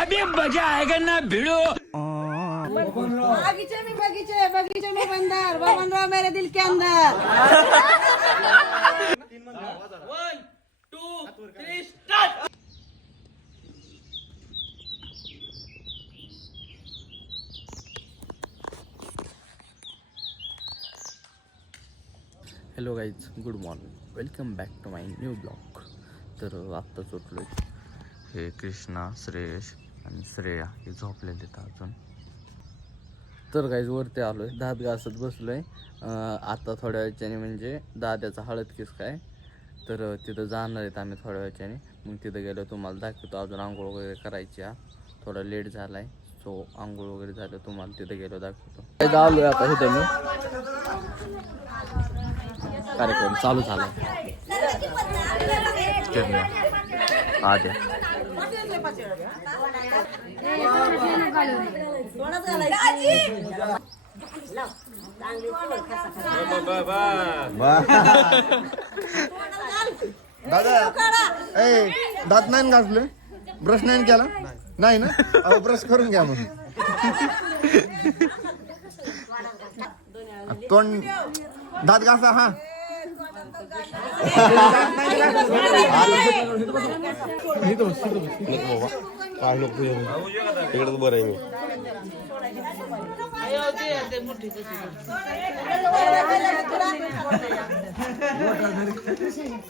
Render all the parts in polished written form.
अभी मजा आएगा ना भिड़ो. बगीचे में बंदर बबनराव मेरे दिल के अंदर. 1 2 3 start. Hello guys, good morning, welcome back to my new blog. तर आत्ताच उठलो आहे. हे कृष्णा, श्रेयश आणि श्रेया हे झोपलेले आहेत अजून. तर गाईज वरती आलो आहे, दात घासत बसलो आहे. आता थोड्या वेळच्याने म्हणजे दाद्याचा हळद किस काय, तर तिथं जाणार आहेत आम्ही थोड्या वेळच्याने. मग तिथं गेलो तुम्हाला दाखवतो. अजून आंघोळ वगैरे करायची आहे, थोडा लेट झाला आहे. सो आंघोळ वगैरे झालं तुम्हाला तिथं गेलो दाखवतो. आलो आहे आता इथं मी. कार्यक्रम चालू झाला. आद्या दादा ए दात नाही घासले, ब्रश नाही केला नाही ना, अहो ब्रश करून घ्या मग. तोंड दात घासा. हा काय नको इकडं बरं आहे.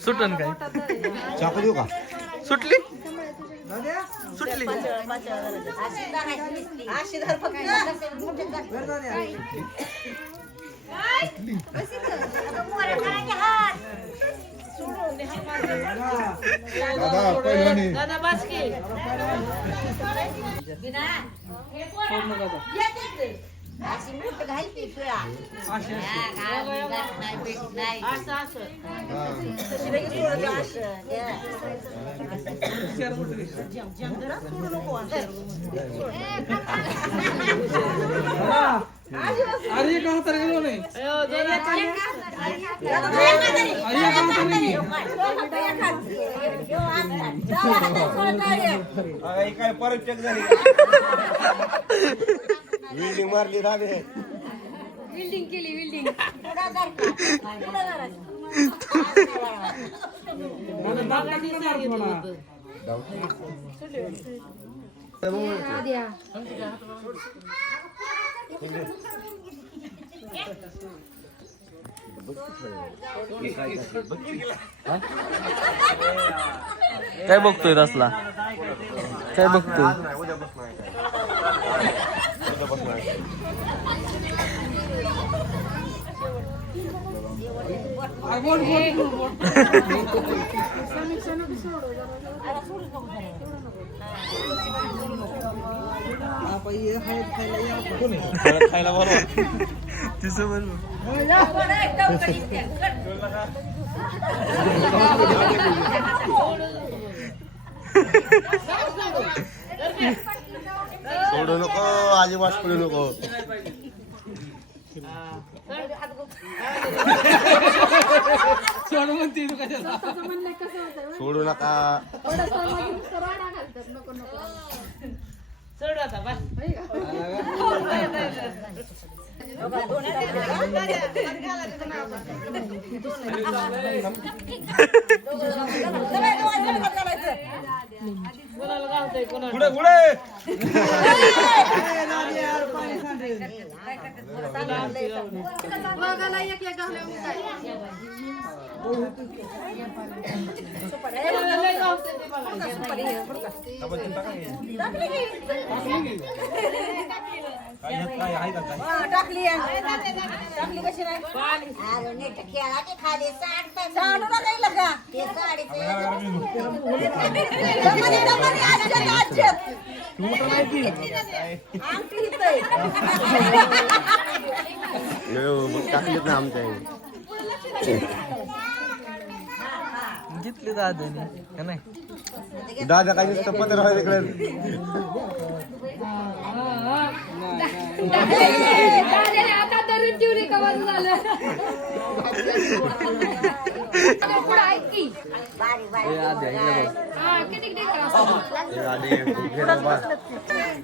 सुटन काय चाकू देऊ का? सुटली सुटली. दादा बास्की अरे कहाँ तर गेलो नाही. काय परत चेक झाली. बिल्डिंग मारली राधे. बिल्डिंग केली बिल्डिंग. काय बघतोय रसला, काय बघतोय? खायला बरोबर तिचं बरोबर. सोडू नको, अजिबात पडू नको. सोडू नका. पुढे पुढे टाकली टाकली कशी नाही. खाली साडू नाही लगा टाकलीत ना आमच्या घेतली दादाने का नाही. दादा काय नुसतं पत्र आहे तिकडे. आता तरी चिवरी कवर झालं.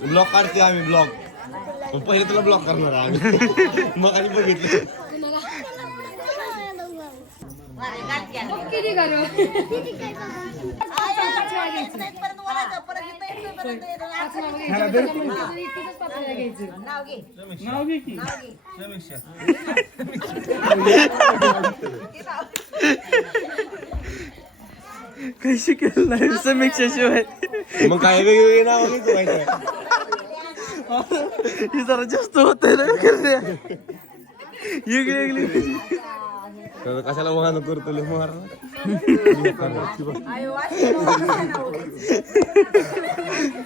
ब्लॉक काढते आम्ही ब्लॉक पहिले तुला ब्लॉक करणार आम्ही मग आणि बघितलं नाव घे की समीक्षा कशी केलं नाही समीक्षा शिवाय मग काय वेगवेगळे नाव घ्यायचं माहिती हे जरा जास्त होत ना वेगळी कशाला वाहन करतो मार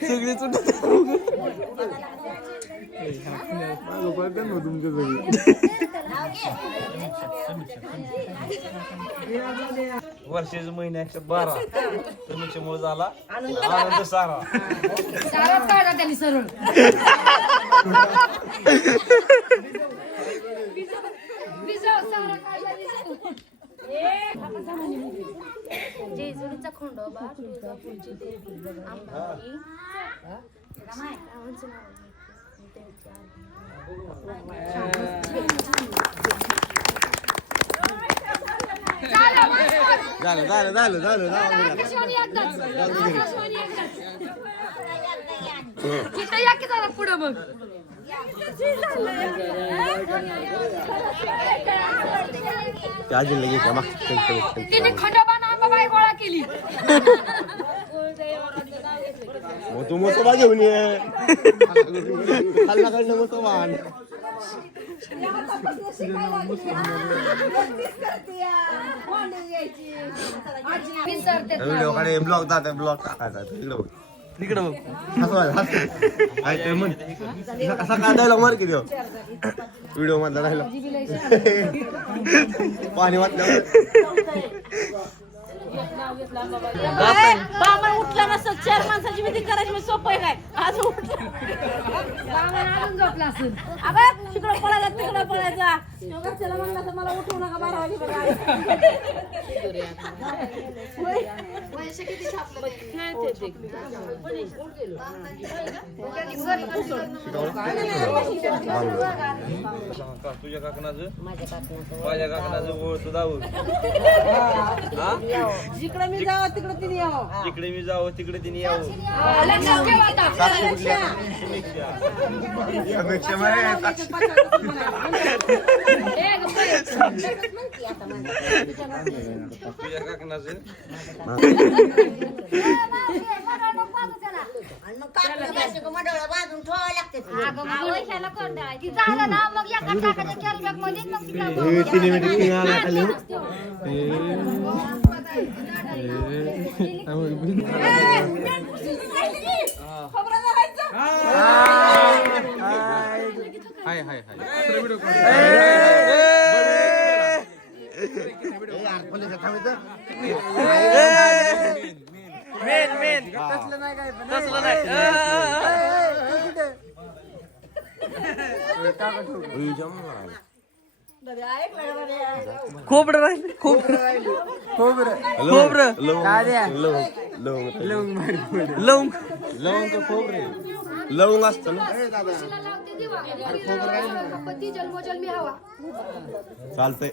सगळे वर्षाचे महिने 112 समीक्षेमुळे झाला आनंद सारा त्यांनी सरळ जेजुरीचा खंडोबा तुळजापूरची देवी अंबाबाई रामायणाचं नाव पुढं मग तिने खंडोबा अंबाबाई गोळा केली तू मोसोबा घेऊन ये खाल्लाकडनं मोसोबा व्हिडिओ कडे ब्लॉग जात ब्लॉग टाकायचा तिकडं बघ कसा काढायला मार की देव व्हिडिओ मधला राहिला पाणी वाटलं बाबा उठला नसत 4 माणसाची मीटिंग करायची म्हणजे सोपं आहे काय आज उठला झोपला असेल अगं तिकडं पळायला तिकडं पळायचा त्याला म्हणला तर मला उठवू नका 12 तुझ्या काकणाचं माझ्या काकणाचं ओळख दावं जिकडे मी जावं तिकडे तिने यावं जिकडे मी जावं तिकडे तिने यावं तुझ्या काकणाचं बाजून ठेवावं लागते झालं ना मग एका टाकायचं कॅरीबॅग मध्ये खोबरं राहिले खोबरं लवंग लवंग असतं ना जन्मोजन्मी हवा चालतंय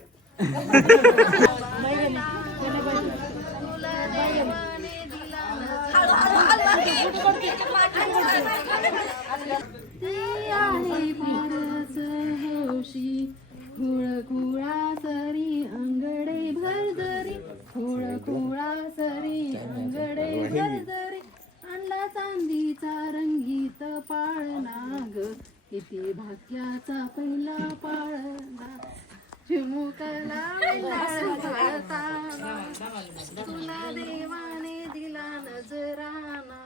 खुळखुळा सरी अंगडे भरदरी खुळखुळा सरी अंगडे भरदरी आणला चांदीचा रंगीत पाळणा ग किती भाग्याचा पहिला पाळणा चिमुकला तुला देवाने दिला नजराना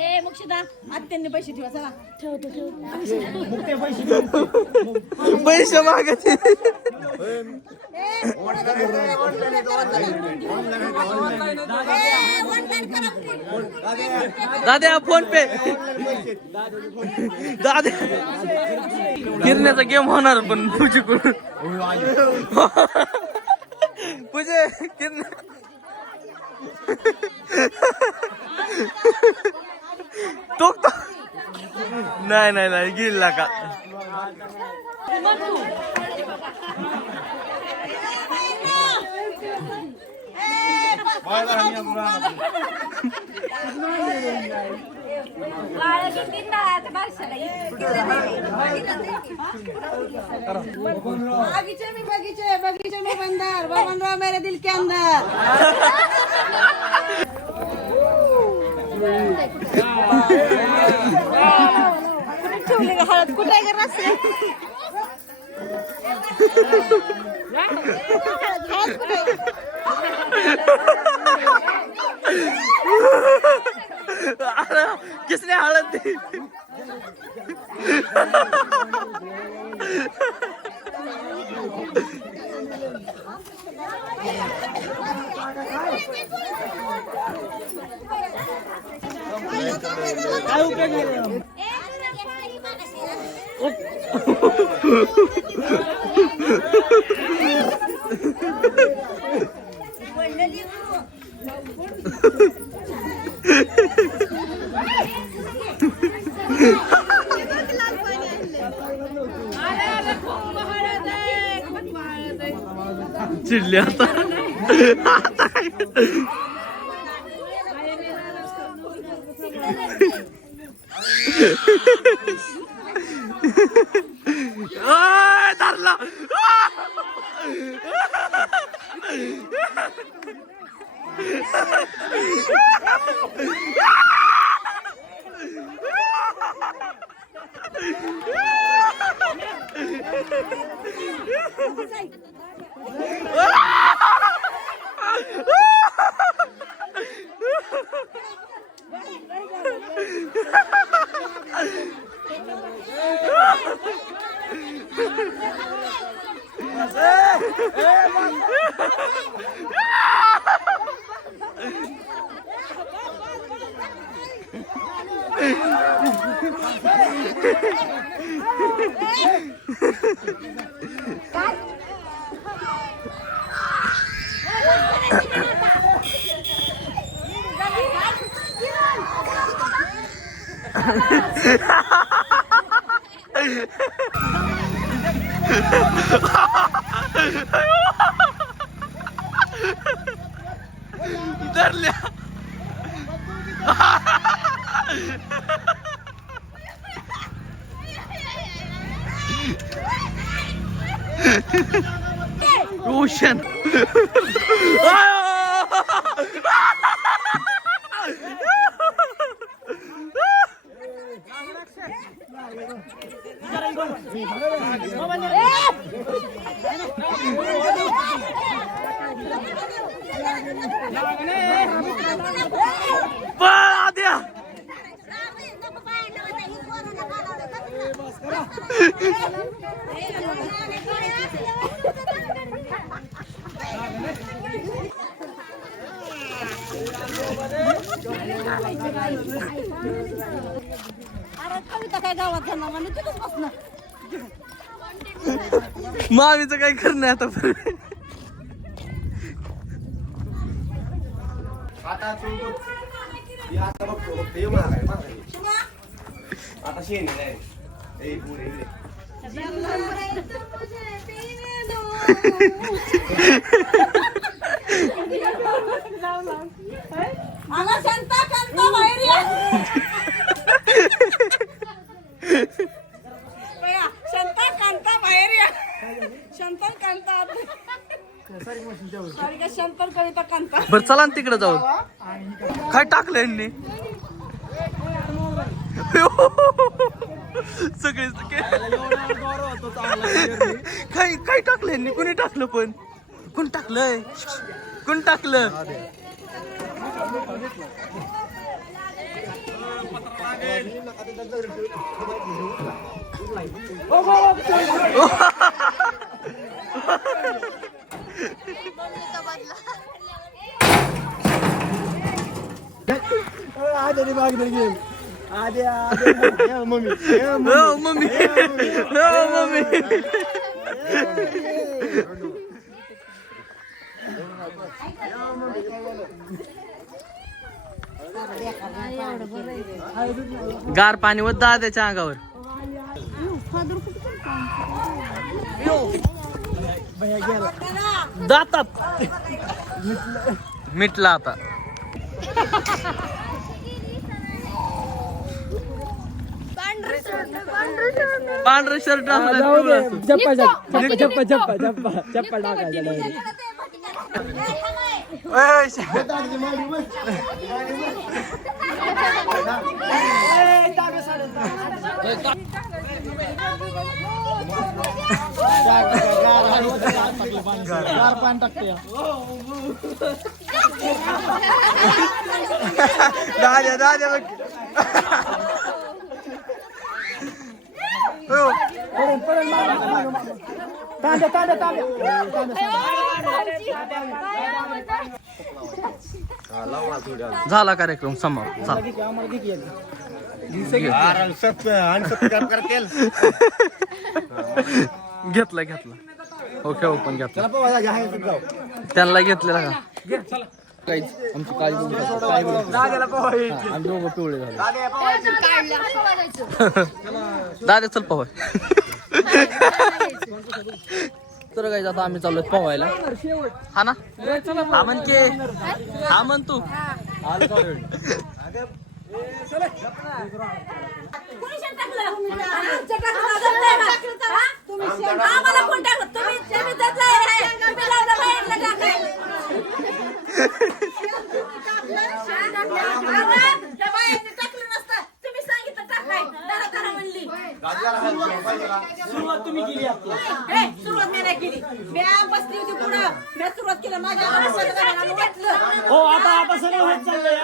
ए मुक्षदा आत्यांनी पैसे ठेवा चला पैसे मागायचे दादा फोन पे दादा गिरण्याचा गेम होणार पण तुझी पूजे तो नाही नाही नाही गिरला का बगीचे में बंदर वो बन रहा मेरे दिल के अंदर हळद कुठे आहे रस्ते किसने हळद दी काय उपयोग चिडले आता धरला धरल्या रोशन पळा द्या अरे कविता काय गावात जाणार म्हणजे तिथंच बसणार मामीचं काय करणं आता आता तू बघ. हे आता बघतो बघ हे माराय आता शेण आहे ए पुढे इकडे. अगं शांता कांता बाहेर या. बया, शांता कांता बाहेर या. शांता कांता सॉरी का शांता कविता कांता. बरं चला ना तिकडे जाऊ. काय टाकलं यांनी सगळे काय काय टाकलं यांनी. कोणी टाकलं पण कोण टाकलंय कोण टाकलं. मम्मी मम्मी गार पाणी व दादाच्या अंगावर. जातात मिटला आता. पांढरं शर्ट दादा दादा झाला कार्यक्रम समाप्त. घेतला घेतला ओके ओपन घेतला त्यांना घेतलेला का काहीच आमची काळी आम्ही दोघं पिवळे झाले. दादा चल पवाय. तर काही आता आम्ही चाललोय पोहायला. हा ना हा म्हण की हा म्हण तू. आम्हाला कोण टाकलं तुम्ही टाकलं नसतं. तुम्ही सांगितलं टाकाय दादा म्हणली सुरुवात तुम्ही केली सुरुवात मी नाही केली. मी बसली होती पुढं मी सुरुवात केलं माझ्या वाटलं. हो आता आता सगळं होत चाललंय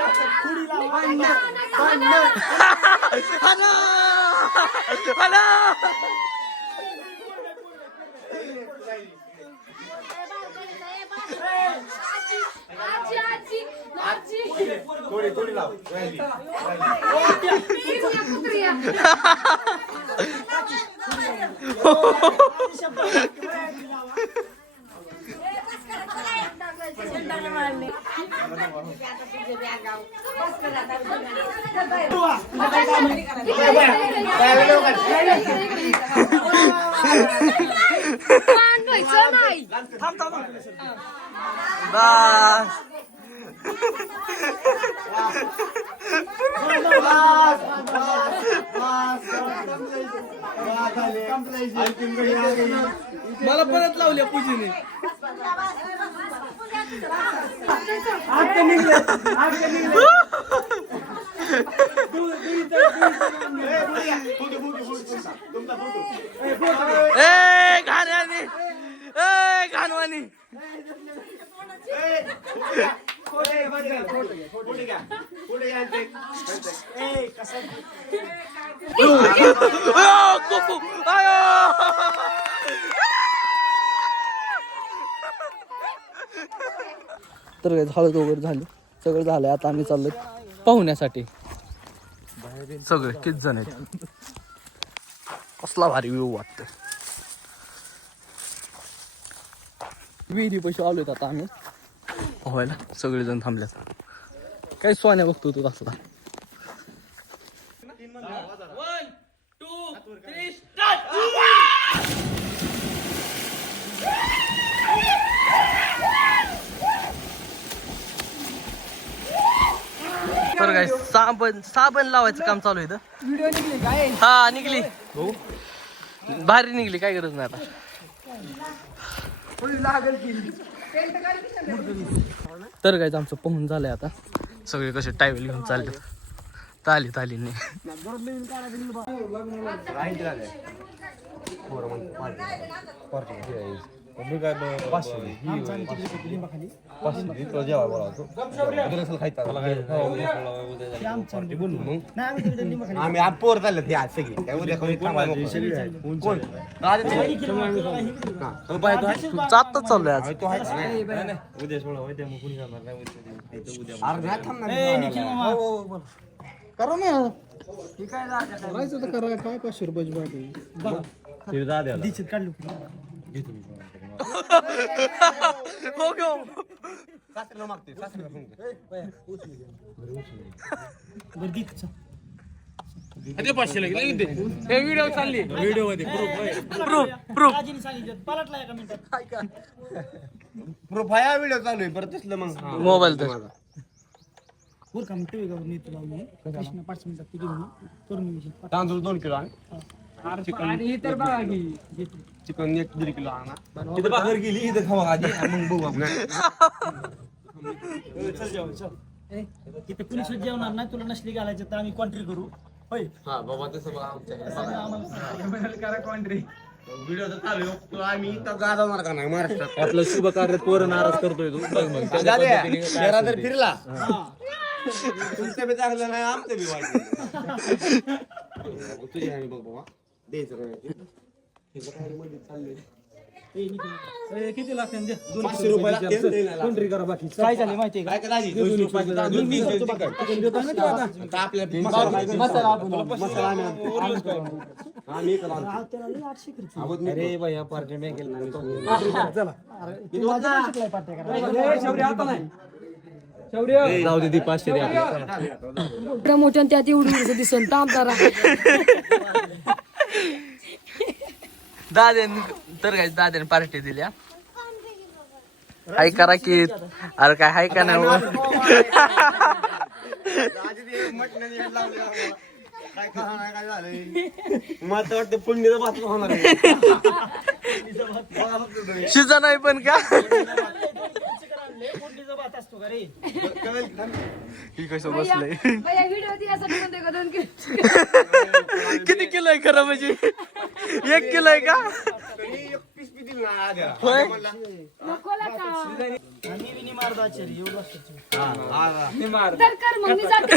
थोडी थोडी लाव. मला परत लावल्या पूजीने. ए घाणवानी ए घाणवानी. तर हळद वगैरे झाली सगळं झालंय. आता आम्ही चाललोय पाहुण्यासाठी. सगळे किती जण आहेत. कसला भारी व्ह्यू वाटतं. विहिरी पैसे आलोय आता आम्ही पोहायला. सगळेजण थांबल्यात. काय सोन्या बघतो तू असला. तर काय साबण लावायचं काम चालू आहे इथं. व्हिडिओ निघली काय हा निघली भारी निघली, काय गरज नाही आता. तर काय आमचं पोहून झालंय आता. सगळे कसे टायवेल घेऊन चालले तालीने. आम्ही पोर चालले ते आज सगळी उद्या कोण आत्ताच चाललोय आज. करा ना करायचं तर करा. काय 500 रुपयाची बाटली सासऱ्याला मागते सासऱ्याला व्हिडिओ चालली प्रूफ आहे व्हिडिओ चालू आहे बरं तसलं मग मोबाईल तर तांदूळ 2 किलो चिकन 1.5 किलो आणा. तिथं भाकर गेली इथं खावा आधी मग बघू आपण. तिथे कुणी जेवणार नाही, तुला नसली घालायचं तर आम्ही कॉन्ट्री करू. होय हा बाबा तसं बघा आमच्या कॉन्ट्री व्हिडिओ तर चालू आहे. तो आम्ही इथं गाजवणार का नाही महाराष्ट्रात. आपलं शुभ कार्य पोरं नाराज करतोय तू. शहरात जर फिरला तुमचं बी चांगलं नाही आमचं बी वाईट. तुझी आणि बघ बाबा द्यायचं काय किती लागते 500 रुपये लागतील. करा बाकी काय झाले माहितीये का? काय का दाजी 200 रुपयाचं तांदूळ, 200 चिकन. आता आपल्या मसाला आम्ही इकडं आणतो. अरे भैया पार्टी में गेल जाऊ दे ती 500 दे. मोठ्या त्यात एवढं दिसन तामदार तर काय दाद्याने पार्टी दिल्या. हाय करा की अरे काय हाय का नाही. काय काय काय झालंय मला तर वाटतं पुण्याचं भात होणार आहे. शिजा नाही पण का असतो का रे? ही कसं बसलंय. व्हिडिओ का 2 किलो किती किलो आहे खरं म्हणजे 1 किलो आहे का? पीस बी दिलं ना आद्या. नकोला का आम्ही बी निमार दाचेरी एवढं असतं. तर कर मग मी जाते.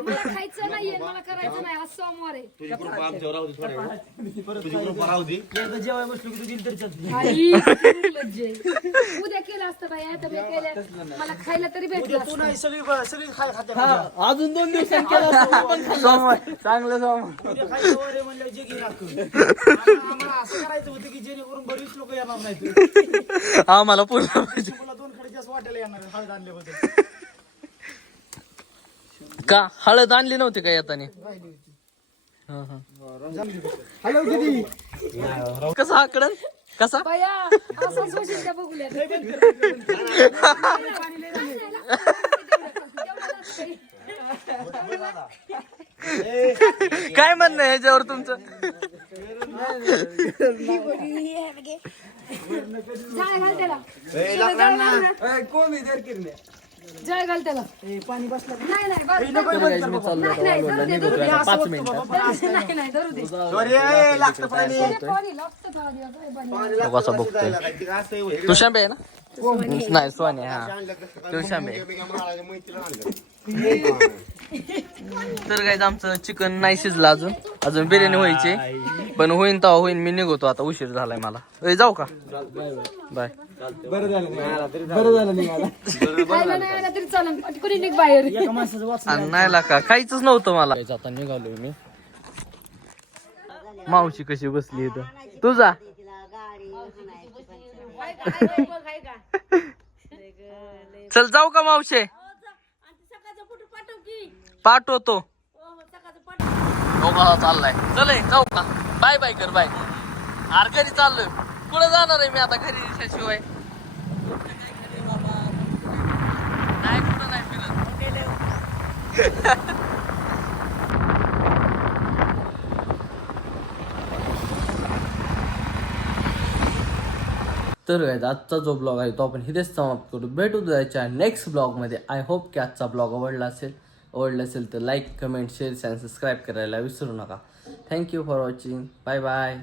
मला खायचं नाहीये, मला करायचं नाही. आज सोमवार आहे. तुझी कृपा आमच्यावर राहू दे थोड्या वेळ. तुझी कृपा राहू दे. एकदा जेवाय बसलो की तू दिल तरी चालते. आई, निर्लज्ज आहे. उद्या केलं असतं बाई, आता मी केलं. मला खायला तरी भेटलं तू असतं. नाही सगळी खात्या अजून 2 दिवसांनी केलं सोमवार चांगलं सोमवार. उद्या खायचं वर आहे म्हणलं जगी राखून. आम्हाला असं करायचं होतं की जेणेकरून बरीच लोक येणार नाहीत. आम्हाला पूर्ण पाहिजे. तुला 2 खडे जास्त वाटायला येणार हळद आणल्याबद्दल. का हळद आणली नव्हती का येताना. हॅलो किती कसा आकडन कसा बया असं सोशल बघूया. काय म्हणणं आहे ह्याच्यावर तुमचं. जाय घाल त्याला. जाय घाल त्याला. पाणी बसलं नाही नाही बस. नाही नाही धरू दे. 5 मिनिटं नाही नाही धरू दे. लागतं पाणी. पाणी लागतं थोडा दिवस. पाणी. कसा बघतोय तू शांबे आहे ना. नाही सोने हा तो शांबे. तर काय आमचं चिकन नाही शिजलं अजून बिर्याणी व्हायची पण होईन तेव्हा होईन. मी निघतो आता, उशीर झालाय मला. जाऊ का बाय. बरं झालं निघाला. खायला नाही आला तरी चालेल. पटकन निघ बाहेर. एका माणसाचं वाच नाही लाका काहीच नव्हतं मला. आता निघालोय मी. मावशी कशी बसली इथं तुझा. चल जाऊ का मावशे. पाठवतो हो का चाललाय चल जाऊ का बाय बाय कर बाय अरे घरी चाललोय कुठं जाणार आहे मी आता घरी शिवाय नाही कुठं नाही फिरत तर आजचा जो ब्लॉग आहे तो आपण इथेच समाप्त करू. भेटू द्यायच्या नेक्स्ट ब्लॉगमध्ये. आय होप की आजचा ब्लॉग आवडला असेल तर लाईक कमेंट शेअर आणि सबस्क्राईब करायला विसरू नका. Thank you for watching. Bye bye.